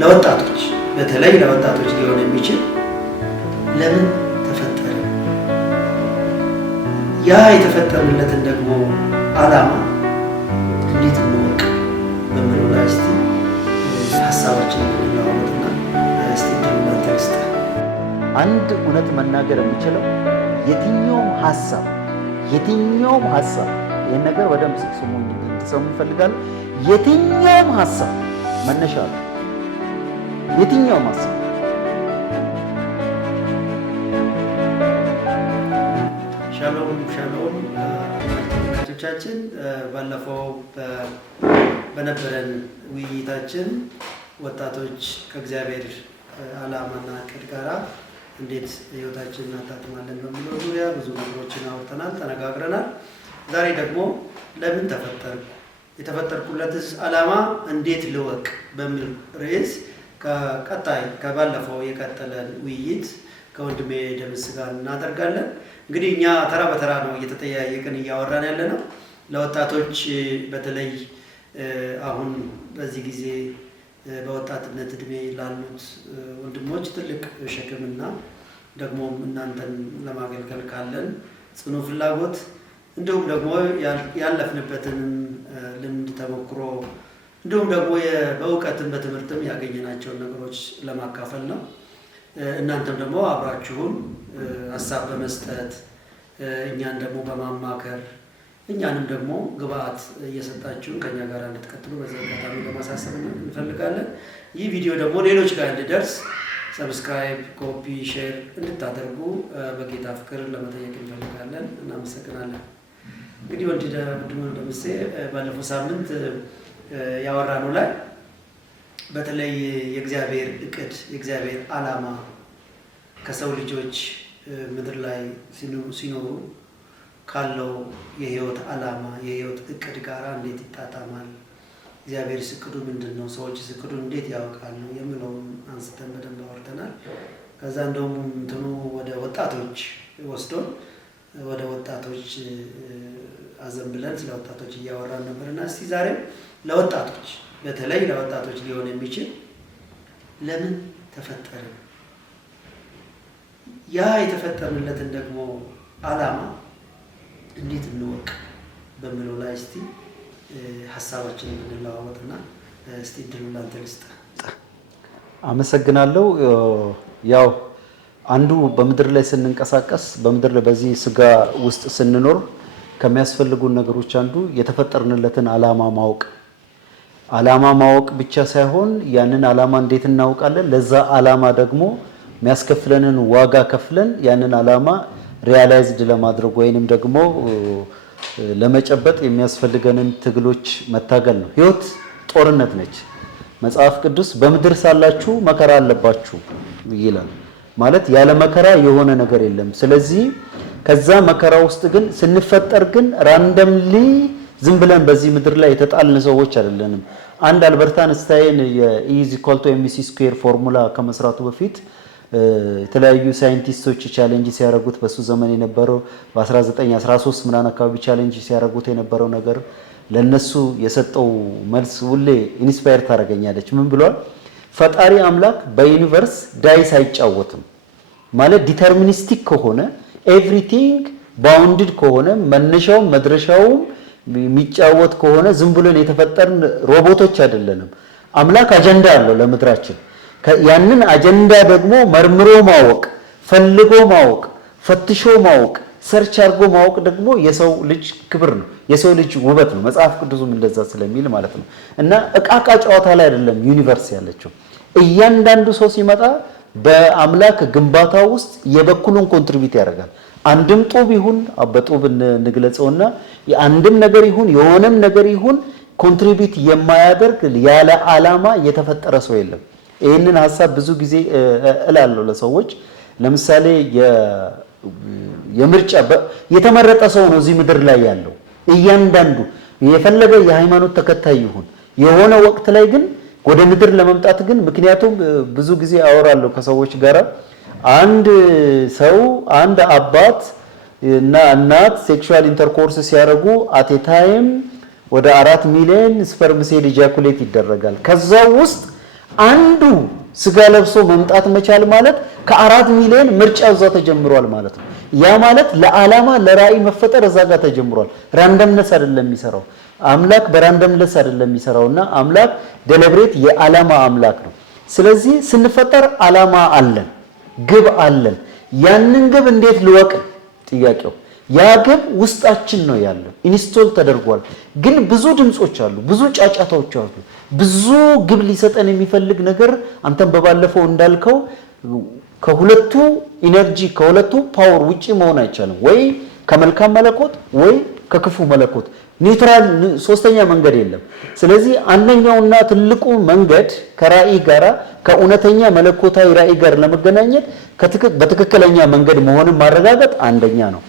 ለወጣቶች በተለይ ለወጣቶች ሊሆን የሚችል ለምን ተፈጠረ? ያ የተፈጠረለትን ደግሞ ዓላማ እንዴት እንወቅ በሚለው ላይ እስቲ ሀሳባችንን እንለዋወጥና እስቲ እናንተ ውስጥ አንድ እውነት መናገር የሚችለው የትኛውም ሀሳብ ይህን ነገር በደንብ ስሙኝ እንድትሰሙ እፈልጋለሁ። የትኛውም ሀሳብ መነሻ አለው። የትኛውም ሀሳብ ሻሎም ተመልካቾቻችን፣ ባለፈው በነበረን ውይይታችን ወጣቶች ከእግዚአብሔር ዓላማና ዕቅድ ጋራ እንዴት ህይወታችንን እናጣጥማለን በሚለው ዙሪያ ብዙ ነገሮችን አውርተናል፣ ተነጋግረናል። ዛሬ ደግሞ ለምን ተፈጠርኩ፣ የተፈጠርኩለትስ ዓላማ እንዴት ልወቅ በሚል ርዕስ ከባለፈው የቀጠለን ውይይት ከወንድሜ ደምስ ጋር እናደርጋለን። እንግዲህ እኛ ተራ በተራ ነው እየተጠያየቅን እያወራን ያለ ነው። ለወጣቶች በተለይ አሁን በዚህ ጊዜ በወጣትነት እድሜ ላሉት ወንድሞች ትልቅ ሸክምና ደግሞ እናንተን ለማገልገል ካለን ጽኑ ፍላጎት እንዲሁም ደግሞ ያለፍንበትን ልምድ ተሞክሮ እንዲሁም ደግሞ በእውቀትም በትምህርትም ያገኘናቸውን ነገሮች ለማካፈል ነው። እናንተም ደግሞ አብራችሁን ሀሳብ በመስጠት እኛን ደግሞ በማማከር እኛንም ደግሞ ግብአት እየሰጣችሁን ከኛ ጋር እንድትቀጥሉ በዚህ አጋጣሚ ለማሳሰብ እንፈልጋለን። ይህ ቪዲዮ ደግሞ ሌሎች ጋር እንዲደርስ ሰብስክራይብ፣ ኮፒ፣ ሼር እንድታደርጉ በጌታ ፍቅር ለመጠየቅ እንፈልጋለን። እናመሰግናለን። እንግዲህ ወንድሙ ደምሴ ባለፈው ሳምንት ያወራነው ላይ በተለይ የእግዚአብሔር ዕቅድ የእግዚአብሔር ዓላማ ከሰው ልጆች ምድር ላይ ሲኖሩ ካለው የህይወት ዓላማ የህይወት ዕቅድ ጋር እንዴት ይጣጣማል፣ እግዚአብሔር እቅዱ ምንድን ነው፣ ሰዎች እቅዱን እንዴት ያውቃሉ የሚለውን አንስተን በደንብ አወርተናል። ከዛ እንደውም እንትኑ ወደ ወጣቶች ወስዶን ወደ ወጣቶች አዘንብለን ስለ ወጣቶች እያወራን ነበርና እስቲ ዛሬም ለወጣቶች በተለይ ለወጣቶች ሊሆን የሚችል ለምን ተፈጠረ፣ ያ የተፈጠረለትን ደግሞ ዓላማ እንዴት እንወቅ በሚለው ላይ እስቲ ሀሳባችንን እንለዋወጥና እስቲ እድሉን ላንተ ልስጥ። አመሰግናለሁ። ያው አንዱ በምድር ላይ ስንንቀሳቀስ በምድር ላይ በዚህ ስጋ ውስጥ ስንኖር ከሚያስፈልጉን ነገሮች አንዱ የተፈጠርንለትን ዓላማ ማወቅ ብቻ ሳይሆን ያንን ዓላማ እንዴት እናውቃለን፣ ለዛ ዓላማ ደግሞ የሚያስከፍለንን ዋጋ ከፍለን ያንን ዓላማ ሪያላይዝድ ለማድረግ ወይንም ደግሞ ለመጨበጥ የሚያስፈልገንን ትግሎች መታገል ነው። ህይወት ጦርነት ነች። መጽሐፍ ቅዱስ በምድር ሳላችሁ መከራ አለባችሁ ይላል። ማለት ያለ መከራ የሆነ ነገር የለም። ስለዚህ ከዛ መከራ ውስጥ ግን ስንፈጠር ግን ራንደምሊ ዝም ብለን በዚህ ምድር ላይ የተጣልን ሰዎች አይደለንም። አንድ አልበርት አንስታይን E=mc² ፎርሙላ ከመስራቱ በፊት የተለያዩ ሳይንቲስቶች ቻሌንጅ ሲያደርጉት በሱ ዘመን የነበረው በ1913 ምናምን አካባቢ ቻሌንጅ ሲያደርጉት የነበረው ነገር ለነሱ የሰጠው መልስ ሁሌ ኢንስፓየር ታደርገኛለች። ምን ብሏል? ፈጣሪ አምላክ በዩኒቨርስ ዳይስ አይጫወትም ማለት ዲተርሚኒስቲክ ከሆነ ኤቭሪቲንግ ባውንድድ ከሆነ መነሻውም መድረሻውም የሚጫወት ከሆነ ዝም ብለን የተፈጠርን ሮቦቶች አይደለንም። አምላክ አጀንዳ አለው ለምድራችን። ያንን አጀንዳ ደግሞ መርምሮ ማወቅ፣ ፈልጎ ማወቅ፣ ፈትሾ ማወቅ፣ ሰርች አድርጎ ማወቅ ደግሞ የሰው ልጅ ክብር ነው፣ የሰው ልጅ ውበት ነው። መጽሐፍ ቅዱስም እንደዛ ስለሚል ማለት ነው። እና እቃቃ ጨዋታ ላይ አይደለም ዩኒቨርስ ያለችው። እያንዳንዱ ሰው ሲመጣ በአምላክ ግንባታ ውስጥ የበኩሉን ኮንትሪቢዩት ያደርጋል። አንድም ጡብ ይሁን በጡብ እንግለጸውና አንድም ነገር ይሁን የሆነም ነገር ይሁን ኮንትሪቢዩት የማያደርግ ያለ ዓላማ የተፈጠረ ሰው የለም። ይህንን ሐሳብ ብዙ ጊዜ እላለሁ ለሰዎች። ለምሳሌ የምርጫ የተመረጠ ሰው ነው እዚህ ምድር ላይ ያለው እያንዳንዱ የፈለገ የሃይማኖት ተከታይ ይሁን የሆነ ወቅት ላይ ግን ወደ ምድር ለመምጣት ግን ምክንያቱም ብዙ ጊዜ አወራለሁ ከሰዎች ጋር አንድ ሰው አንድ አባት እና እናት ሴክሹዋል ኢንተርኮርስ ሲያደርጉ አት ኤ ታይም ወደ 4 ሚሊዮን ስፐርም ሴል ኢጃኩሌት ይደረጋል። ከዛው ውስጥ አንዱ ስጋ ለብሶ መምጣት መቻል ማለት ከ4 ሚሊዮን ምርጫው እዛ ተጀምሯል ማለት ነው። ያ ማለት ለዓላማ ለራእይ መፈጠር እዛ ጋር ተጀምሯል። ራንደምነስ አይደለም የሚሰራው አምላክ፣ በራንደምነስ አይደለም የሚሰራውና አምላክ ደለብሬት የዓላማ አምላክ ነው። ስለዚህ ስንፈጠር ዓላማ አለን፣ ግብ አለን። ያንን ግብ እንዴት ልወቅ ጥያቄው። ያ ግብ ውስጣችን ነው ያለው፣ ኢንስቶል ተደርጓል። ግን ብዙ ድምጾች አሉ፣ ብዙ ጫጫታዎች አሉ፣ ብዙ ግብ ሊሰጠን የሚፈልግ ነገር። አንተም በባለፈው እንዳልከው ከሁለቱ ኢነርጂ ከሁለቱ ፓወር ውጪ መሆን አይቻልም። ወይ ከመልካም መለኮት ወይ ከክፉ መለኮት፣ ኒውትራል ሶስተኛ መንገድ የለም። ስለዚህ አንደኛውና ትልቁ መንገድ ከራእይ ጋራ ከእውነተኛ መለኮታዊ ራእይ ጋር ለመገናኘት በትክክለኛ መንገድ መሆንን ማረጋገጥ አንደኛ ነው።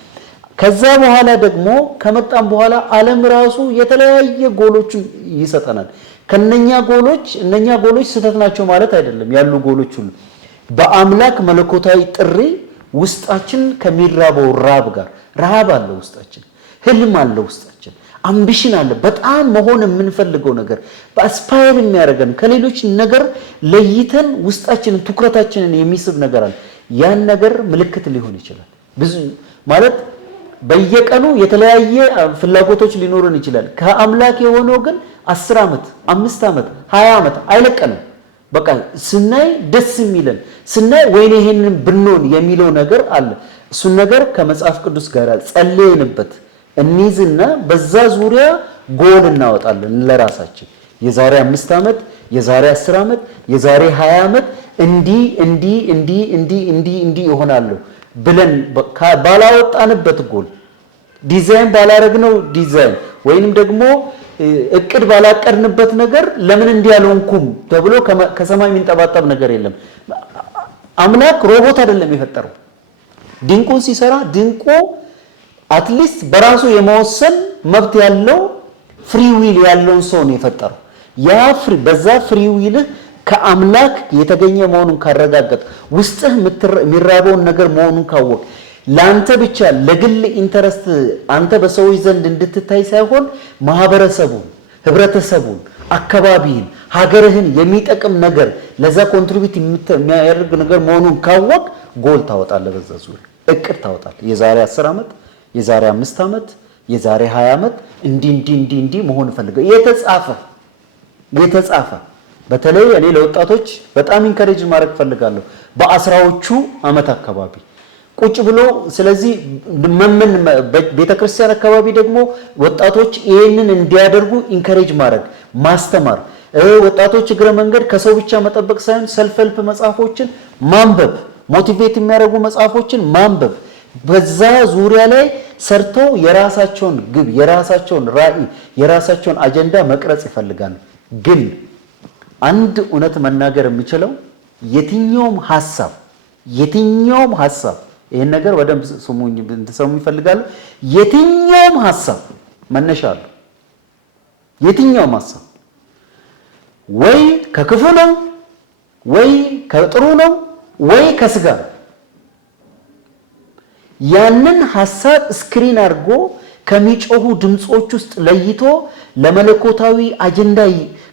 ከዛ በኋላ ደግሞ ከመጣም በኋላ ዓለም ራሱ የተለያየ ጎሎችን ይሰጠናል። እነኛ ጎሎች ስህተት ናቸው ማለት አይደለም። ያሉ ጎሎች ሁሉ በአምላክ መለኮታዊ ጥሪ ውስጣችን ከሚራበው ራብ ጋር ረሃብ አለ፣ ውስጣችን ህልም አለ፣ ውስጣችን አምቢሽን አለ። በጣም መሆን የምንፈልገው ነገር በአስፓየር የሚያደርገን ከሌሎች ነገር ለይተን ውስጣችንን ትኩረታችንን የሚስብ ነገር አለ። ያን ነገር ምልክት ሊሆን ይችላል። ብዙ ማለት በየቀኑ የተለያየ ፍላጎቶች ሊኖሩን ይችላል። ከአምላክ የሆነው ግን 10 ዓመት 5 ዓመት 20 ዓመት አይለቀንም። በቃ ስናይ ደስ የሚለን ስናይ ወይኔ ይሄንን ብንሆን የሚለው ነገር አለ። እሱን ነገር ከመጽሐፍ ቅዱስ ጋር ጸልየንበት እንይዝና በዛ ዙሪያ ጎል እናወጣለን ለራሳችን። የዛሬ 5 ዓመት የዛሬ 10 ዓመት የዛሬ 20 ዓመት እንዲህ ይሆናለሁ ብለን ባላወጣንበት ጎል ዲዛይን ባላረግነው ዲዛይን ወይንም ደግሞ እቅድ ባላቀድንበት ነገር ለምን እንዲያልሆንኩም ተብሎ ከሰማይ የሚንጠባጠብ ነገር የለም። አምላክ ሮቦት አይደለም የፈጠረው። ድንቁን ሲሰራ ድንቁ አትሊስት በራሱ የመወሰን መብት ያለው ፍሪ ዊል ያለውን ሰው ነው የፈጠረው። በዛ ፍሪ ዊልህ ከአምላክ የተገኘ መሆኑን ካረጋገጥ ውስጥህ የሚራበውን ነገር መሆኑን ካወቅ ለአንተ ብቻ ለግል ኢንተረስት አንተ በሰዎች ዘንድ እንድትታይ ሳይሆን ማህበረሰቡን፣ ህብረተሰቡን፣ አካባቢህን፣ ሀገርህን የሚጠቅም ነገር ለዛ ኮንትሪቢዩት የሚያደርግ ነገር መሆኑን ካወቅ ጎል ታወጣለህ። በዛ ዙሪያ እቅድ ታወጣለህ። የዛሬ 10 ዓመት የዛሬ 5 ዓመት የዛሬ 20 ዓመት እንዲህ መሆን ፈልገው የተጻፈ በተለይ እኔ ለወጣቶች በጣም ኢንከሬጅ ማድረግ ፈልጋለሁ። በ10ዎቹ ዓመት አካባቢ ቁጭ ብሎ ስለዚህ ቤተክርስቲያን አካባቢ ደግሞ ወጣቶች ይሄንን እንዲያደርጉ ኢንከሬጅ ማድረግ ማስተማር፣ ወጣቶች እግረ መንገድ ከሰው ብቻ መጠበቅ ሳይሆን ሰልፍ ሄልፕ መጽሐፎችን ማንበብ፣ ሞቲቬት የሚያደርጉ መጽሐፎችን ማንበብ፣ በዛ ዙሪያ ላይ ሰርተው የራሳቸውን ግብ፣ የራሳቸውን ራዕይ፣ የራሳቸውን አጀንዳ መቅረጽ ይፈልጋሉ። ግን አንድ እውነት መናገር የምችለው የትኛውም ሐሳብ ይሄን ነገር በደንብ ስሙኝ እንድሰሙ ይፈልጋሉ። የትኛውም ሐሳብ መነሻ አለው። የትኛውም ሐሳብ ወይ ከክፉ ነው ወይ ከጥሩ ነው ወይ ከስጋ ነው። ያንን ሐሳብ ስክሪን አድርጎ ከሚጮሁ ድምጾች ውስጥ ለይቶ ለመለኮታዊ አጀንዳ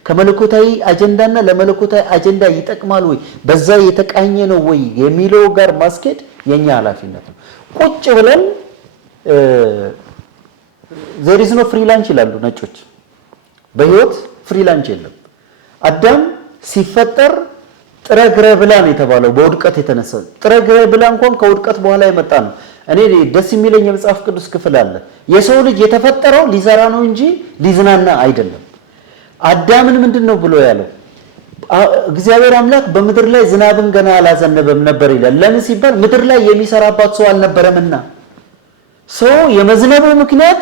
ከመለኮታዊ አጀንዳና ለመለኮታዊ አጀንዳ ይጠቅማል ወይ በዛ የተቃኘ ነው ወይ የሚለው ጋር ማስኬድ የኛ ኃላፊነት ነው። ቁጭ ብለን there is no free lunch ይላሉ ነጮች። በህይወት ፍሪ ላንች የለም። አዳም ሲፈጠር ጥረግረ ብላ ነው የተባለው በውድቀት የተነሳ። ጥረግረ ብላ እንኳን ከውድቀት በኋላ የመጣ ነው። እኔ ደስ የሚለኝ የመጽሐፍ ቅዱስ ክፍል አለ። የሰው ልጅ የተፈጠረው ሊሰራ ነው እንጂ ሊዝናና አይደለም። አዳምን ምንድነው ብሎ ያለው? እግዚአብሔር አምላክ በምድር ላይ ዝናብን ገና አላዘነበም ነበር ይላል። ለምን ሲባል ምድር ላይ የሚሰራባት ሰው አልነበረምና። ሰው የመዝነቡ ምክንያት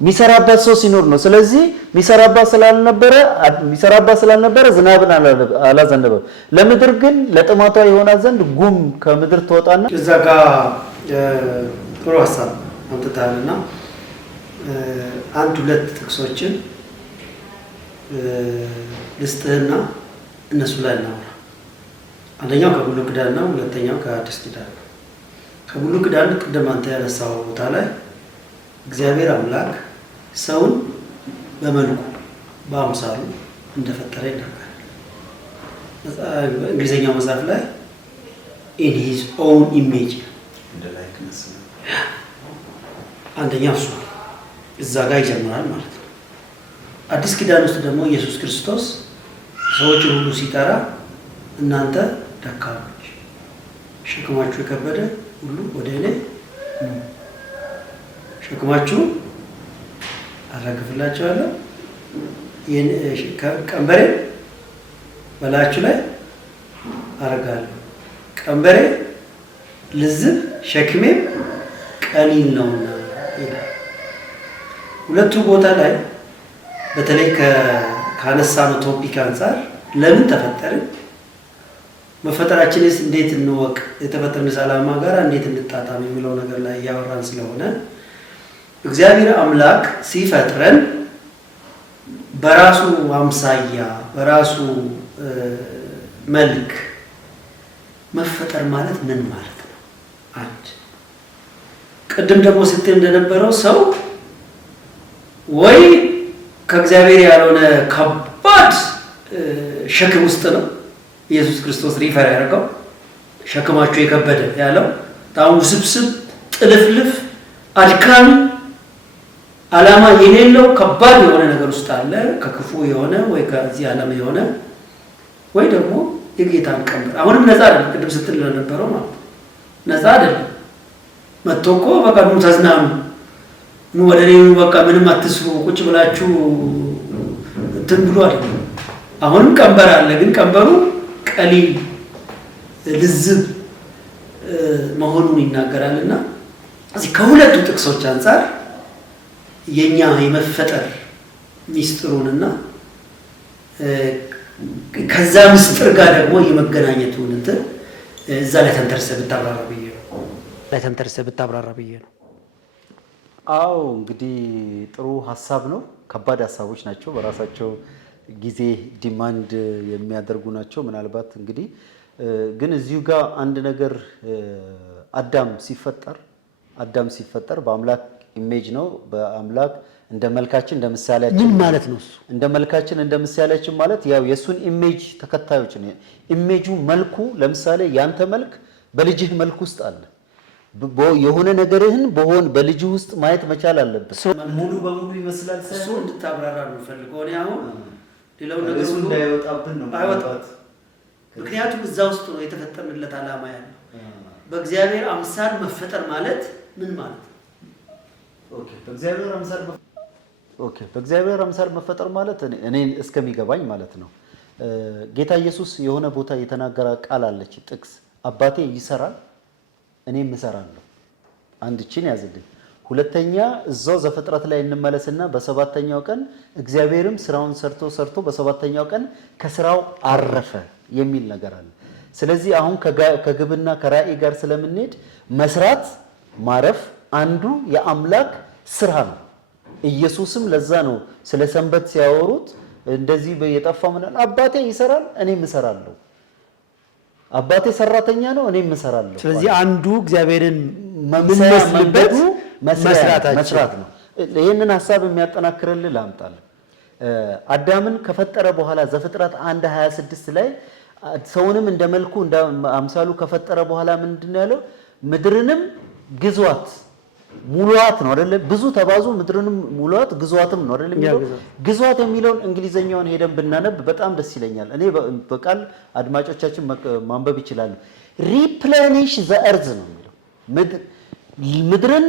የሚሰራባት ሰው ሲኖር ነው። ስለዚህ የሚሰራባት ስላልነበረ ዝናብን አላዘነበም። ለምድር ግን ለጥማቷ የሆናት ዘንድ ጉም ከምድር ትወጣና እዛ ጋር ጥሩ ሀሳብ አምጥታልና አንድ ሁለት ጥቅሶችን ልስጥህና እነሱ ላይ እናውራ። አንደኛው ከብሉይ ኪዳን ነው፣ ሁለተኛው ከአዲስ ኪዳን ነው። ከብሉይ ኪዳን ቅድም አንተ ያነሳው ቦታ ላይ እግዚአብሔር አምላክ ሰውን በመልኩ በአምሳሉ እንደፈጠረ ይናገራል። እንግሊዝኛው መጽሐፍ ላይ in his own image አንደኛ እሱ እዛ ጋር ይጀምራል ማለት ነው። አዲስ ኪዳን ውስጥ ደግሞ ኢየሱስ ክርስቶስ ሰዎችን ሁሉ ሲጠራ እናንተ ደካሞች ሸክማችሁ የከበደ ሁሉ ወደ እኔ ሸክማችሁ አራግፍላችኋለሁ፣ ቀንበሬ በላያችሁ ላይ አረጋለሁ። ቀንበሬ ልዝብ ሸክሜም ቀሊል ነውና ይላል። ሁለቱ ቦታ ላይ በተለይ ካነሳነው ቶፒክ አንፃር ለምን ተፈጠርን፣ መፈጠራችንስ እንዴት እንወቅ፣ የተፈጠርንስ ዓላማ ጋር እንዴት እንጣጣም የሚለው ነገር ላይ እያወራን ስለሆነ እግዚአብሔር አምላክ ሲፈጥረን በራሱ አምሳያ በራሱ መልክ መፈጠር ማለት ምን ማለት ነው? አንድ ቅድም ደግሞ ስትል እንደነበረው ሰው ወይ ከእግዚአብሔር ያልሆነ ከባድ ሸክም ውስጥ ነው ኢየሱስ ክርስቶስ ሪፈር ያደርገው። ሸክማችሁ የከበደ ያለው በጣም ውስብስብ ጥልፍልፍ አድካሚ ዓላማ የሌለው ከባድ የሆነ ነገር ውስጥ አለ። ከክፉ የሆነ ወይ ከዚህ ዓለም የሆነ ወይ ደግሞ የጌታን ቀንበር አሁንም ነፃ አይደለም። ቅድም ስትል ለነበረው ማለት ነፃ አይደለም። መጥቶ እኮ በቃ ኑ ተዝናኑ፣ ኑ ወደ እኔ በቃ ምንም አትስሩ፣ ቁጭ ብላችሁ እንትን ብሎ አይደለም። አሁንም ቀንበር አለ። ግን ቀንበሩ ቀሊል ልዝብ መሆኑን ይናገራልና እዚህ ከሁለቱ ጥቅሶች አንፃር የኛ የመፈጠር ሚስጥሩንና ከዛ ምስጢር ጋር ደግሞ የመገናኘቱን እንትን እዛ ላይ ተንተርሰህ ብታብራራ ብዬ ነው። አዎ እንግዲህ ጥሩ ሀሳብ ነው። ከባድ ሀሳቦች ናቸው፣ በራሳቸው ጊዜ ዲማንድ የሚያደርጉ ናቸው። ምናልባት እንግዲህ ግን እዚሁ ጋር አንድ ነገር አዳም ሲፈጠር በአምላክ ኢሜጅ ነው። በአምላክ እንደ መልካችን እንደ ምሳሌያችን ምን ማለት ነው? እሱ እንደ መልካችን እንደ ምሳሌያችን ማለት ያው የሱን ኢሜጅ ተከታዮች ነው። ኢሜጁ መልኩ ለምሳሌ ያንተ መልክ በልጅህ መልክ ውስጥ አለ። የሆነ ነገርህን በልጅህ ውስጥ ማየት መቻል አለበት። ሙሉ በሙሉ ይመስላል እሱ እንድታብራራ ነው ፈልገው ነው። አሁን ሌላው ነገር ሁሉ እንዳይወጣብን ነው አይወጣም። ምክንያቱም እዛ ውስጥ ነው የተፈጠርንለት ዓላማ ያለው። በእግዚአብሔር አምሳል መፈጠር ማለት ምን ማለት ነው? በእግዚአብሔር አምሳል መፈጠር ማለት እኔ እስከሚገባኝ ማለት ነው። ጌታ ኢየሱስ የሆነ ቦታ የተናገረ ቃል አለች ጥቅስ፣ አባቴ ይሰራል እኔም እሰራለሁ። አንድ እቺን ያዝልኝ። ሁለተኛ እዛው ዘፍጥረት ላይ እንመለስና በሰባተኛው ቀን እግዚአብሔርም ስራውን ሰርቶ በሰባተኛው ቀን ከስራው አረፈ የሚል ነገር አለ። ስለዚህ አሁን ከግብና ከራእይ ጋር ስለምንሄድ መስራት ማረፍ አንዱ የአምላክ ስራ ነው። ኢየሱስም ለዛ ነው ስለ ሰንበት ሲያወሩት እንደዚህ የጠፋው ምን አባቴ ይሰራል እኔም እሰራለሁ፣ አባቴ ሰራተኛ ነው እኔም እሰራለሁ። ስለዚህ አንዱ እግዚአብሔርን መመስልበት መስራት ነው። ይህንን ሐሳብ የሚያጠናክርልህ ላምጣልህ። አዳምን ከፈጠረ በኋላ ዘፍጥረት 1:26 ላይ ሰውንም እንደ መልኩ እንደ አምሳሉ ከፈጠረ በኋላ ምንድነው ያለው? ምድርንም ግዟት ሙሏት ነው አይደለ? ብዙ ተባዙ ምድርንም ሙሏት ግዟትም ነው አይደለ የሚለው። ግዟት የሚለውን እንግሊዘኛውን ሄደን ብናነብ በጣም ደስ ይለኛል። እኔ በቃል አድማጮቻችን ማንበብ ይችላሉ። ሪፕሌኒሽ ዘ እርዝ ነው የሚለው። ምድርን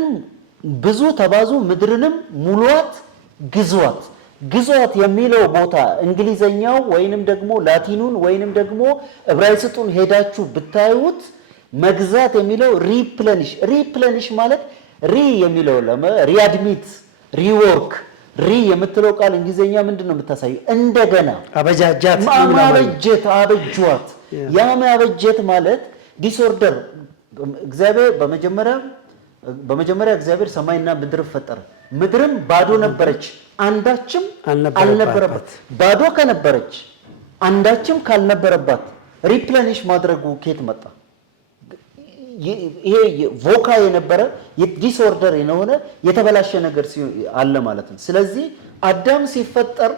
ብዙ ተባዙ ምድርንም ሙሏት ግዟት። ግዟት የሚለው ቦታ እንግሊዘኛው ወይንም ደግሞ ላቲኑን ወይንም ደግሞ ዕብራይስጡን ሄዳችሁ ብታዩት መግዛት የሚለው ሪፕሌኒሽ ማለት ሪ የሚለው ሪአድሚት ሪወርክ የምትለው ቃል እንግሊዘኛ ምንድነው የምታሳየው? እንደገና አበጃጃት ማበጀት አበጇት። ያ ማበጀት ማለት ዲስኦርደር። እግዚአብሔር በመጀመሪያ እግዚአብሔር ሰማይና ምድር ፈጠረ። ምድርም ባዶ ነበረች፣ አንዳችም አልነበረባት። ባዶ ከነበረች አንዳችም ካልነበረባት ሪፕሌኒሽ ማድረጉ ከየት መጣ? ይሄ ቮካ የነበረ ዲስኦርደር የሆነ የተበላሸ ነገር አለ ማለት ነው። ስለዚህ አዳም ሲፈጠር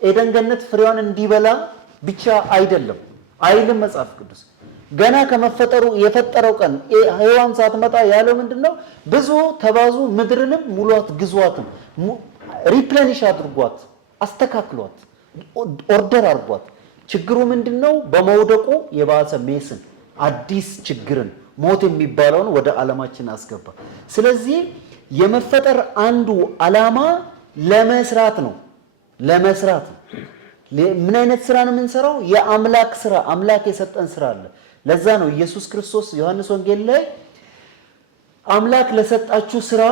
ኤደን ገነት ፍሬዋን እንዲበላ ብቻ አይደለም። አይልም መጽሐፍ ቅዱስ። ገና ከመፈጠሩ የፈጠረው ቀን ሔዋን ሳትመጣ ያለው ምንድነው? ብዙ ተባዙ፣ ምድርንም ሙሏት፣ ግዟትም፣ ሪፕሌኒሽ አድርጓት፣ አስተካክሏት፣ ኦርደር አድርጓት። ችግሩ ምንድነው? በመውደቁ የባሰ ሜስን አዲስ ችግርን ሞት የሚባለውን ወደ ዓለማችን አስገባ። ስለዚህ የመፈጠር አንዱ ዓላማ ለመስራት ነው። ለመስራት ነው። ምን አይነት ስራ ነው የምንሰራው? የአምላክ ስራ፣ አምላክ የሰጠን ስራ አለ። ለዛ ነው ኢየሱስ ክርስቶስ ዮሐንስ ወንጌል ላይ አምላክ ለሰጣችሁ ስራ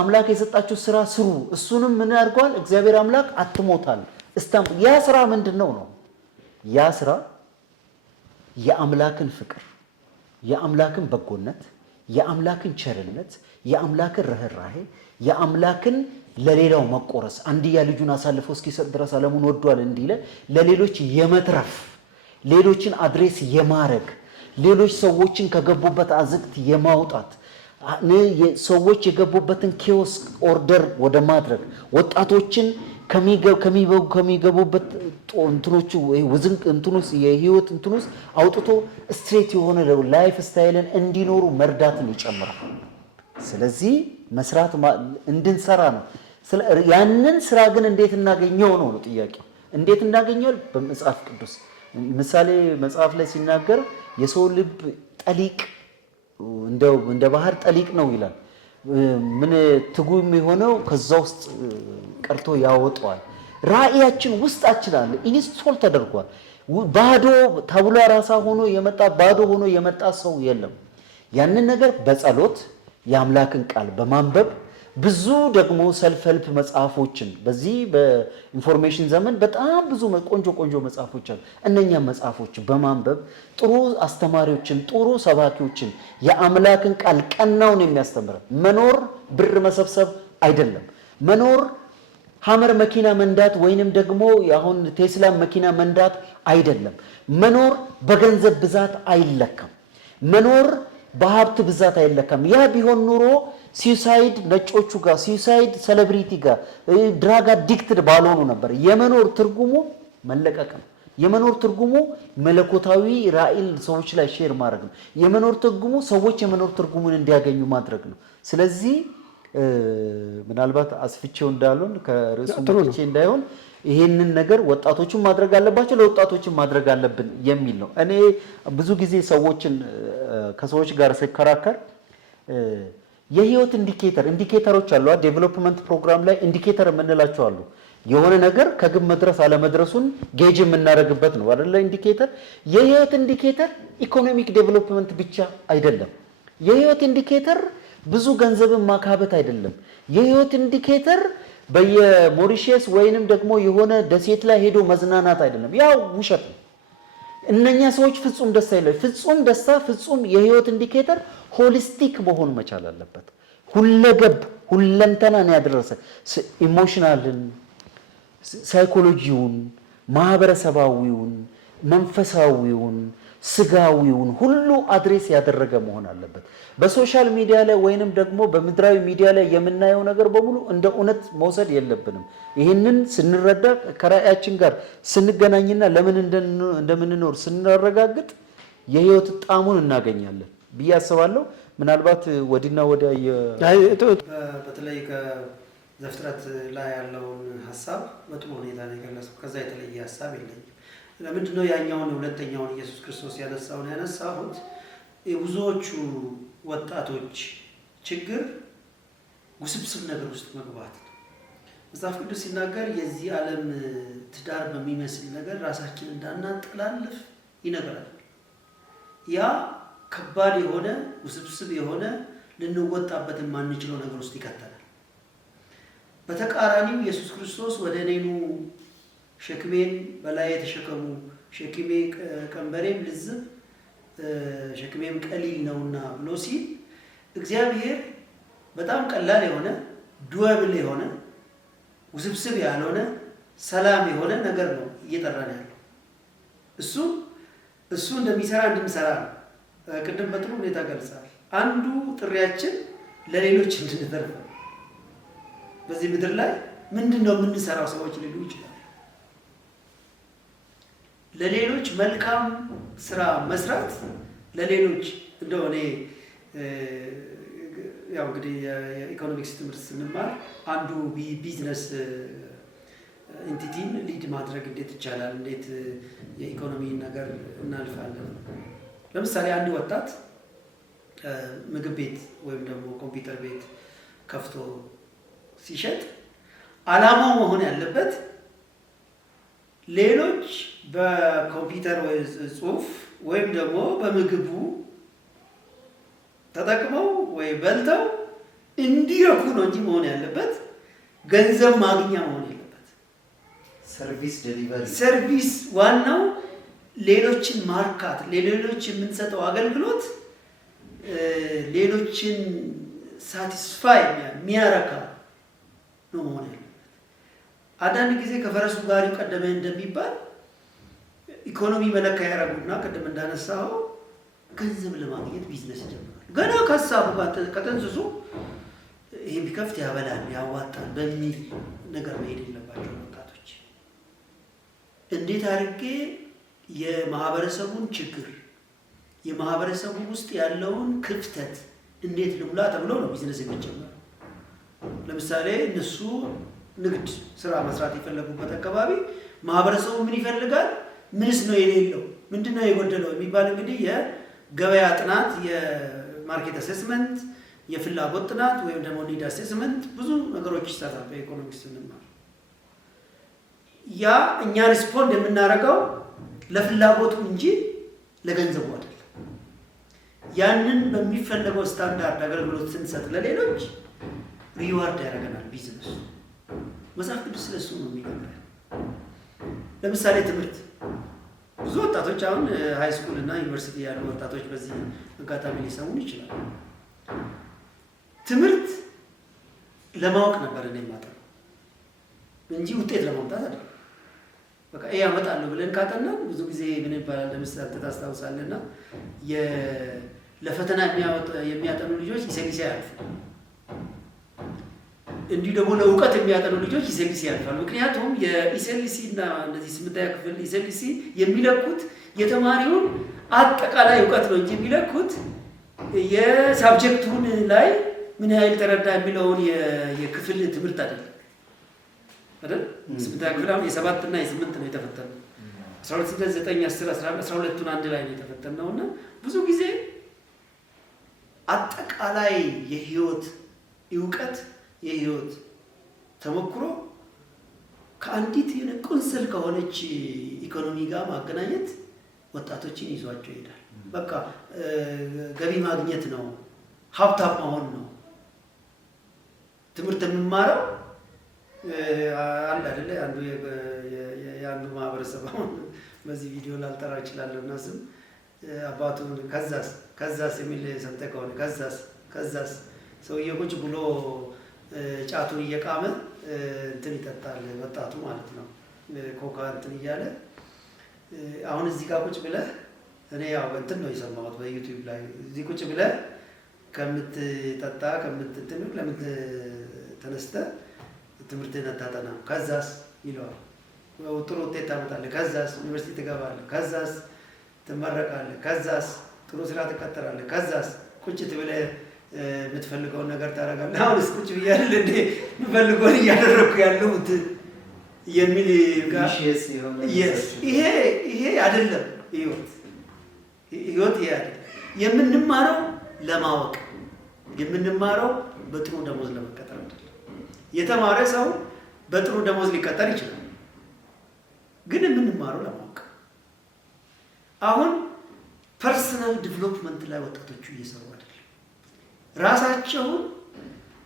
አምላክ የሰጣችሁ ስራ ስሩ፣ እሱንም ምን አድርጓል? እግዚአብሔር አምላክ አትሞታል። ያ ስራ ምንድነው ነው? ያ ስራ የአምላክን ፍቅር፣ የአምላክን በጎነት፣ የአምላክን ቸርነት፣ የአምላክን ርህራሄ፣ የአምላክን ለሌላው መቆረስ አንድያ ልጁን አሳልፎ እስኪሰጥ ድረስ ዓለሙን ወዷል እንዲለ ለሌሎች የመትረፍ ሌሎችን አድሬስ የማረግ ሌሎች ሰዎችን ከገቡበት አዝቅት የማውጣት ሰዎች የገቡበትን ኬዎስ ኦርደር ወደ ማድረግ ወጣቶችን ከሚገቡበት እንትኖቹ ወዝንቅ እንትኑስ የህይወት እንትኑስ አውጥቶ ስትሬት የሆነ ላይፍ ስታይልን እንዲኖሩ መርዳትን ይጨምራል። ስለዚህ መስራት እንድንሰራ ነው። ያንን ስራ ግን እንዴት እናገኘው ነው ጥያቄው። እንዴት እናገኘው? በመጽሐፍ ቅዱስ ምሳሌ መጽሐፍ ላይ ሲናገር የሰው ልብ ጠሊቅ እንደ ባህር ጠሊቅ ነው ይላል። ምን ትጉም የሆነው ከዛ ውስጥ ቀርቶ ያወጣዋል። ራእያችን ውስጣችን አለ፣ ኢንስቶል ተደርጓል። ባዶ ተብሎ ራሳ ሆኖ የመጣ ባዶ ሆኖ የመጣ ሰው የለም። ያንን ነገር በጸሎት የአምላክን ቃል በማንበብ ብዙ ደግሞ ሰልፍ ሄልፕ መጽሐፎችን በዚህ በኢንፎርሜሽን ዘመን በጣም ብዙ ቆንጆ መጽሐፎች አሉ። እነኛ መጽሐፎች በማንበብ ጥሩ አስተማሪዎችን፣ ጥሩ ሰባኪዎችን የአምላክን ቃል ቀናውን የሚያስተምር መኖር ብር መሰብሰብ አይደለም። መኖር ሐመር መኪና መንዳት ወይንም ደግሞ አሁን ቴስላ መኪና መንዳት አይደለም። መኖር በገንዘብ ብዛት አይለካም። መኖር በሀብት ብዛት አይለካም። ያ ቢሆን ኑሮ ሲዩሳይድ ነጮቹ ጋር ሲዩሳይድ ሴሌብሪቲ ጋር ድራግ አዲክትድ ባልሆኑ ነበር። የመኖር ትርጉሙ መለቀቅ ነው። የመኖር ትርጉሙ መለኮታዊ ራእይን ሰዎች ላይ ሼር ማድረግ ነው። የመኖር ትርጉሙ ሰዎች የመኖር ትርጉሙን እንዲያገኙ ማድረግ ነው። ስለዚህ ምናልባት አስፍቼው እንዳልሆን ከርዕሱ መጥቼ እንዳይሆን ይሄንን ነገር ወጣቶችን ማድረግ አለባቸው፣ ለወጣቶችን ማድረግ አለብን የሚል ነው። እኔ ብዙ ጊዜ ከሰዎች ጋር ሲከራከር የህይወት ኢንዲኬተሮች አሉ። ዴቨሎፕመንት ፕሮግራም ላይ ኢንዲኬተር የምንላቸው አሉ። የሆነ ነገር ከግብ መድረስ አለመድረሱን ጌጅ የምናደርግበት ነው አይደለ? ኢንዲኬተር የህይወት ኢንዲኬተር ኢኮኖሚክ ዴቨሎፕመንት ብቻ አይደለም። የህይወት ኢንዲኬተር ብዙ ገንዘብን ማካበት አይደለም። የህይወት ኢንዲኬተር በየሞሪሺየስ ወይንም ደግሞ የሆነ ደሴት ላይ ሄዶ መዝናናት አይደለም። ያው ውሸት ነው። እነኛ ሰዎች ፍጹም ደስታ የለም። ፍጹም ደስታ ፍጹም የህይወት ኢንዲኬተር ሆሊስቲክ መሆን መቻል አለበት። ሁለገብ ሁለንተናን ያደረሰ ኢሞሽናልን፣ ሳይኮሎጂውን፣ ማህበረሰባዊውን፣ መንፈሳዊውን፣ ስጋዊውን ሁሉ አድሬስ ያደረገ መሆን አለበት። በሶሻል ሚዲያ ላይ ወይንም ደግሞ በምድራዊ ሚዲያ ላይ የምናየው ነገር በሙሉ እንደ እውነት መውሰድ የለብንም። ይህንን ስንረዳ ከራእያችን ጋር ስንገናኝና ለምን እንደምንኖር ስናረጋግጥ የህይወት ጣዕሙን እናገኛለን ብዬ አስባለሁ። ምናልባት ወዲና ወዲያ በተለይ ከዘፍጥረት ላይ ያለውን ሀሳብ በጥሩ ሁኔታ ነው የገለጽኩት። ከዛ የተለየ ሀሳብ የለኝም። ለምንድነው ያኛውን ሁለተኛውን ኢየሱስ ክርስቶስ ያነሳሁት? የብዙዎቹ ወጣቶች ችግር ውስብስብ ነገር ውስጥ መግባት ነው። መጽሐፍ ቅዱስ ሲናገር የዚህ ዓለም ትዳር በሚመስል ነገር ራሳችን እንዳናጠላልፍ ይነግራል። ያ ከባድ የሆነ ውስብስብ የሆነ ልንወጣበት የማንችለው ነገር ውስጥ ይከተላል። በተቃራኒው ኢየሱስ ክርስቶስ ወደ እኔ ኑ ሸክሜን በላይ የተሸከሙ ሸክሜ ቀንበሬም ልዝብ ሸክሜም ቀሊል ነውና ብሎ ሲል እግዚአብሔር በጣም ቀላል የሆነ ዱዌብል የሆነ ውስብስብ ያልሆነ ሰላም የሆነ ነገር ነው እየጠራን ያለው። እሱ እንደሚሰራ እንድንሰራ ነው። ቅድም በጥሩ ሁኔታ ገልጻል። አንዱ ጥሪያችን ለሌሎች እንድንተርፍ ነው። በዚህ ምድር ላይ ምንድነው የምንሰራው? ሰዎች ሊሉ ይችላል። ለሌሎች መልካም ስራ መስራት ለሌሎች እንደሆነ ያው እንግዲህ የኢኮኖሚክስ ትምህርት ስንማር አንዱ ቢዝነስ ኢንቲቲን ሊድ ማድረግ እንዴት ይቻላል፣ እንዴት የኢኮኖሚ ነገር እናልፋለን። ለምሳሌ አንድ ወጣት ምግብ ቤት ወይም ደግሞ ኮምፒውተር ቤት ከፍቶ ሲሸጥ ዓላማው መሆን ያለበት ሌሎች በኮምፒውተር ወይ ጽሁፍ ወይም ደግሞ በምግቡ ተጠቅመው ወይ በልተው እንዲረኩ ነው እንጂ መሆን ያለበት ገንዘብ ማግኛ መሆን የለበት። ሰርቪስ ዴሊቨሪ ሰርቪስ ዋናው ሌሎችን ማርካት፣ ለሌሎች የምንሰጠው አገልግሎት ሌሎችን ሳቲስፋይ የሚያረካ ነው መሆን ያለበት። አንዳንድ ጊዜ ከፈረሱ ጋሪው ቀደመ እንደሚባል ኢኮኖሚ መለኪያ ያደረጉና ቅድም እንዳነሳው ገንዘብ ለማግኘት ቢዝነስ ይጀምራል። ገና ከሀሳቡ ከጥንስሱ ይሄን ቢከፍት ያበላል ያዋጣል በሚል ነገር መሄድ የለባቸው ወጣቶች። እንዴት አድርጌ የማህበረሰቡን ችግር የማህበረሰቡ ውስጥ ያለውን ክፍተት እንዴት ልሙላ ተብሎ ነው ቢዝነስ የሚጀምረው። ለምሳሌ እነሱ ንግድ ስራ መስራት የፈለጉበት አካባቢ ማህበረሰቡ ምን ይፈልጋል፣ ምንስ ነው የሌለው፣ ምንድነው የጎደለው የሚባል እንግዲህ የገበያ ጥናት፣ የማርኬት አሴስመንት፣ የፍላጎት ጥናት ወይም ደግሞ ኒድ አሴስመንት ብዙ ነገሮች ይሰራል በኢኮኖሚክስ ስንማር። ያ እኛ ሪስፖንድ የምናደርገው ለፍላጎቱ እንጂ ለገንዘቡ አይደለም። ያንን በሚፈለገው ስታንዳርድ አገልግሎት ስንሰጥ ለሌሎች ሪዋርድ ያደርገናል ቢዝነሱ። መጽሐፍ ቅዱስ ስለሱ ነው የሚነግረን። ለምሳሌ ትምህርት ብዙ ወጣቶች አሁን ሃይ ስኩል እና ዩኒቨርሲቲ ያሉ ወጣቶች በዚህ አጋጣሚ ሊሰሙን ይችላሉ። ትምህርት ለማወቅ ነበር እኔ የማጠናው እንጂ ውጤት ለማምጣት አይደለም። በቃ ይሄ ያመጣለሁ ብለን ካጠናን ብዙ ጊዜ ምን ይባላል ለምሳሌ ታስታውሳለና ለፈተና የሚያጠኑ ልጆች ኢሴሊሲ ያልፉ፣ እንዲሁ ደግሞ ለእውቀት የሚያጠኑ ልጆች ኢሴሊሲ ያልፋሉ። ምክንያቱም የኢሴሊሲ እና እነዚህ ስምንተኛ ክፍል ኢሴሊሲ የሚለኩት የተማሪውን አጠቃላይ እውቀት ነው እንጂ የሚለኩት የሳብጀክቱን ላይ ምን ያህል ተረዳ የሚለውን የክፍል ትምህርት አይደለም አይደል? ስምንተኛ ክፍል አሁን የ7 እና የ8 ነው የተፈተነው። 12 9 10 11 12ቱን አንድ ላይ ነው የተፈተነውና ብዙ ጊዜ አጠቃላይ የህይወት እውቀት የህይወት ተሞክሮ ከአንዲት ቁንስል ከሆነች ኢኮኖሚ ጋር ማገናኘት ወጣቶችን ይዟቸው ይሄዳል። በቃ ገቢ ማግኘት ነው፣ ሀብታም መሆን ነው። ትምህርት የምማረው አንድ አይደለ የአንዱ ማህበረሰብ አሁን በዚህ ቪዲዮ ላልጠራ እችላለሁ እና ስም አባቱን ከዛስ የሚል ሰምተህ ከሆነ ከዛስ ሰውዬው ቁጭ ብሎ ጫቱን እየቃመ እንትን ይጠጣል፣ ወጣቱ ማለት ነው። ኮካ እንትን እያለ አሁን እዚህ ጋር ቁጭ ብለህ እኔ ያው እንትን ነው የሰማሁት በዩቲዩብ ላይ እዚህ ቁጭ ብለህ ከምትጠጣ ከምትትን ለምን ተነስተህ ትምህርትህን አታጠናም? ከዛስ ይለዋል። ጥሩ ውጤት ታመጣለህ፣ ከዛስ ዩኒቨርሲቲ ትገባለህ፣ ከዛስ ትመረቃለህ፣ ከዛስ ጥሩ ስራ ትቀጠራለህ፣ ከዛስ ቁጭት ብለህ የምትፈልገውን ነገር ታደርጋለህ። አሁንስ ቁጭ ብያለሁ እንዴ የምፈልገውን እያደረግኩ ያለሁት የሚል ጋር ይሄ አይደለም ህይወት ይሄ አይደለም። የምንማረው ለማወቅ የምንማረው በጥሩ ደሞዝ ለመቀጠር አይደለም። የተማረ ሰው በጥሩ ደሞዝ ሊቀጠር ይችላል፣ ግን የምንማረው ለማወቅ። አሁን ፐርሰናል ዲቨሎፕመንት ላይ ወጣቶቹ እየሰሩ አይደለም። ራሳቸውን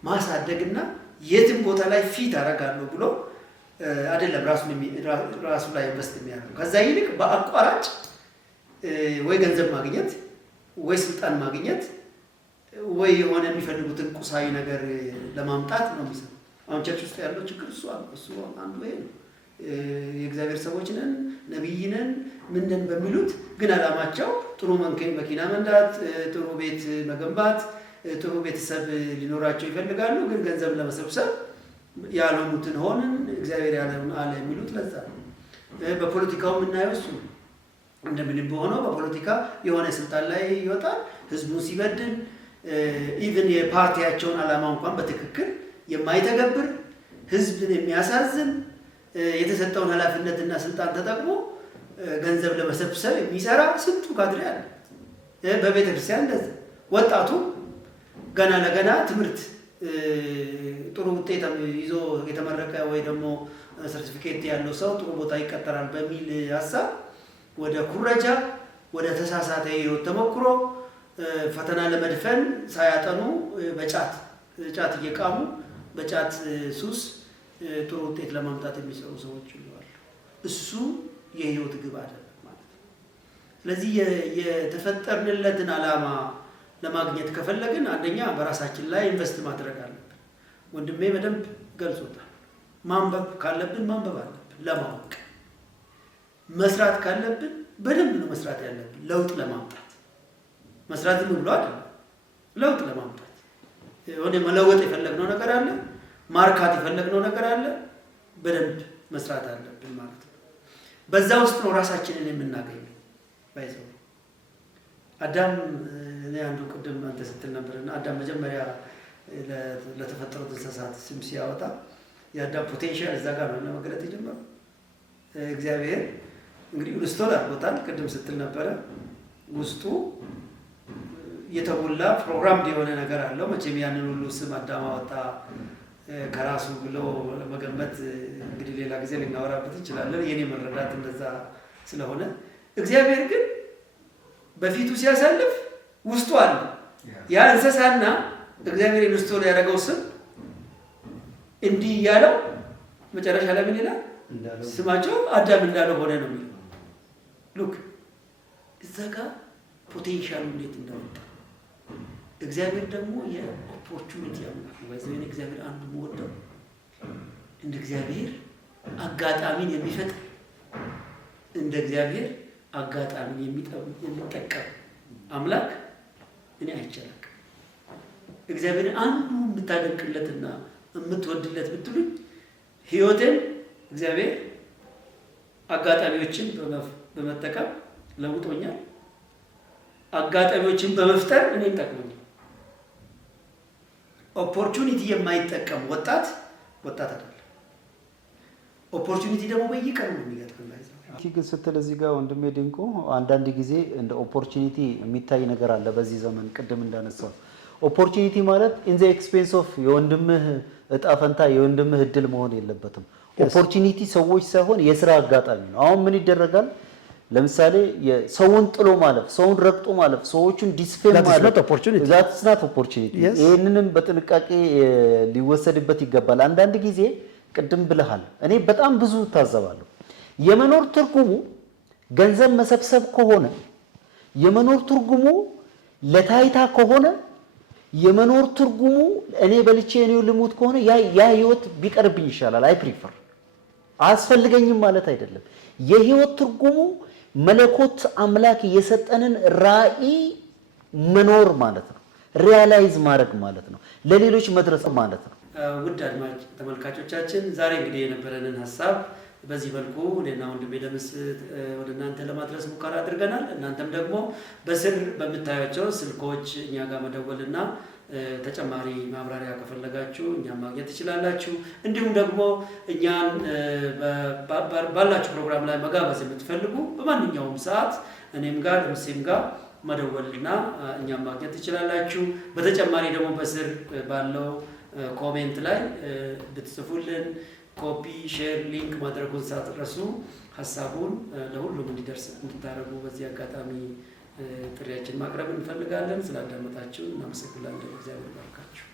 ማሳደግና የትም ቦታ ላይ ፊት አደርጋለሁ ብሎ አይደለም ራሱ ላይ ኢንቨስት የሚያደርገው። ከዛ ይልቅ በአቋራጭ ወይ ገንዘብ ማግኘት ወይ ስልጣን ማግኘት ወይ የሆነ የሚፈልጉትን ቁሳዊ ነገር ለማምጣት ነው የሚሰራው። አሁን ቸርች ውስጥ ያለው ችግር እሱ አንዱ ይሄ ነው። የእግዚአብሔር ሰዎች ነን፣ ነቢይ ነን፣ ምን ነን በሚሉት ግን አላማቸው ጥሩ መኪና መንዳት፣ ጥሩ ቤት መገንባት፣ ጥሩ ቤተሰብ ሊኖራቸው ይፈልጋሉ። ግን ገንዘብ ለመሰብሰብ ያልሆኑትን ሆንን እግዚአብሔር ያለውን አለ የሚሉት ለዛ ነው። በፖለቲካው የምናየው እሱ ነው። እንደምንም በሆነው በፖለቲካ የሆነ ስልጣን ላይ ይወጣል። ህዝቡን ሲበድል ኢቭን የፓርቲያቸውን ዓላማ እንኳን በትክክል የማይተገብር ህዝብን የሚያሳዝን የተሰጠውን ኃላፊነትና ስልጣን ተጠቅሞ ገንዘብ ለመሰብሰብ የሚሰራ ስንቱ ካድሬ አለ። በቤተ ክርስቲያን እንደዚህ ወጣቱ ገና ለገና ትምህርት ጥሩ ውጤት ይዞ የተመረቀ ወይ ደግሞ ሰርቲፊኬት ያለው ሰው ጥሩ ቦታ ይቀጠራል በሚል ሀሳብ ወደ ኩረጃ፣ ወደ ተሳሳተ ህይወት ተሞክሮ ፈተና ለመድፈን ሳያጠኑ በጫት እየቃሙ በጫት ሱስ ጥሩ ውጤት ለማምጣት የሚሰሩ ሰዎች ይሏል። እሱ የህይወት ግብ አይደለም ማለት ነው። ስለዚህ የተፈጠርንለትን ዓላማ ለማግኘት ከፈለግን አንደኛ በራሳችን ላይ ኢንቨስት ማድረግ አለብን። ወንድሜ በደንብ ገልጾታል። ማንበብ ካለብን ማንበብ አለብን ለማወቅ። መስራት ካለብን በደንብ ነው መስራት ያለብን ለውጥ ለማምጣት። መስራት ዝም ብሎ አይደለም፣ ለውጥ ለማምጣት የሆነ መለወጥ የፈለግነው ነገር አለ፣ ማርካት የፈለግነው ነገር አለ። በደንብ መስራት አለብን ማለት ነው። በዛ ውስጥ ነው ራሳችንን የምናገኘው። ባይዘው አዳም እኔ አንዱ ቅድም አንተ ስትል ነበርና አዳም መጀመሪያ ለተፈጠሩት እንስሳት ስም ሲያወጣ የአዳም ፖቴንሻል እዛ ጋር ነው መገለጥ የጀመረው። እግዚአብሔር እንግዲህ ኢንስቶል አድርጎታል። ቅድም ስትል ነበረ ውስጡ የተሞላ ፕሮግራም የሆነ ነገር አለው። መቼም ያንን ሁሉ ስም አዳም አወጣ ከራሱ ብሎ ለመገመት እንግዲህ ሌላ ጊዜ ልናወራበት እንችላለን። የኔ መረዳት እንደዛ ስለሆነ እግዚአብሔር ግን በፊቱ ሲያሳልፍ ውስጡ አለ ያ እንስሳና እግዚአብሔር ኢንስቶል ያደረገው ስም እንዲህ እያለው መጨረሻ ላይ ምን ይላል? ስማቸው አዳም እንዳለው ሆነ ነው የሚለው። ሉክ እዛ ጋር ፖቴንሻሉ እንዴት እንደወጣ እግዚአብሔር ደግሞ የኦፖርቹኒቲ ያመጣል። ወይዘው እግዚአብሔር አንዱ ወደው እንደ እግዚአብሔር አጋጣሚን የሚፈጥር እንደ እግዚአብሔር አጋጣሚን የሚጠቀም አምላክ እኔ አይቻልም። እግዚአብሔር አንዱ የምታደንቅለትና የምትወድለት ብትሉኝ ህይወቴን እግዚአብሔር አጋጣሚዎችን በመጠቀም ለውጦኛል። አጋጣሚዎችን በመፍጠር እኔን ጠቅሞኛል። ኦፖርቹኒቲ የማይጠቀም ወጣት አይደለም። ኦፖርቹኒቲ ደግሞ በየቀኑ ነው የሚገጥመው። ግን ስትል እዚህ ጋር ወንድሜ ድንቁ አንዳንድ ጊዜ እንደ ኦፖርቹኒቲ የሚታይ ነገር አለ በዚህ ዘመን። ቅድም እንዳነሳው ኦፖርቹኒቲ ማለት ኢን ዘ ኤክስፔንስ ኦፍ የወንድምህ እጣ ፈንታ የወንድምህ እድል መሆን የለበትም። ኦፖርቹኒቲ ሰዎች ሳይሆን የስራ አጋጣሚ ነው። አሁን ምን ይደረጋል? ለምሳሌ ሰውን ጥሎ ማለፍ፣ ሰውን ረግጦ ማለፍ፣ ሰዎችን ዲስፌም ማለት that's not opportunity። ይሄንንም በጥንቃቄ ሊወሰድበት ይገባል። አንዳንድ ጊዜ ቅድም ብለሃል፣ እኔ በጣም ብዙ ታዘባለሁ። የመኖር ትርጉሙ ገንዘብ መሰብሰብ ከሆነ፣ የመኖር ትርጉሙ ለታይታ ከሆነ፣ የመኖር ትርጉሙ እኔ በልቼ እኔው ልሙት ከሆነ ያ ህይወት ቢቀርብኝ ይሻላል። አይ ፕሪፈር አያስፈልገኝም ማለት አይደለም። የህይወት ትርጉሙ መለኮት አምላክ የሰጠንን ራዕይ መኖር ማለት ነው። ሪያላይዝ ማድረግ ማለት ነው። ለሌሎች መድረስ ማለት ነው። ውድ አድማጭ ተመልካቾቻችን ዛሬ እንግዲህ የነበረንን ሀሳብ በዚህ መልኩ እኔና ወንድሜ ደምስ ወደ እናንተ ለማድረስ ሙከራ አድርገናል። እናንተም ደግሞ በስር በምታዩቸው ስልኮች እኛ ጋር መደወልና ተጨማሪ ማብራሪያ ከፈለጋችሁ እኛን ማግኘት ትችላላችሁ። እንዲሁም ደግሞ እኛን ባላችሁ ፕሮግራም ላይ መጋበዝ የምትፈልጉ በማንኛውም ሰዓት እኔም ጋር ደምሴም ጋር መደወልና እኛን ማግኘት ትችላላችሁ። በተጨማሪ ደግሞ በስር ባለው ኮሜንት ላይ ብትጽፉልን ኮፒ፣ ሼር፣ ሊንክ ማድረጉን ሳትረሱ ሀሳቡን ለሁሉም እንዲደርስ እንድታደርጉ በዚህ አጋጣሚ ጥሪያችን ማቅረብ እንፈልጋለን። ስላዳመጣችሁ እናመሰግናለን። እግዚአብሔር ይባርካችሁ።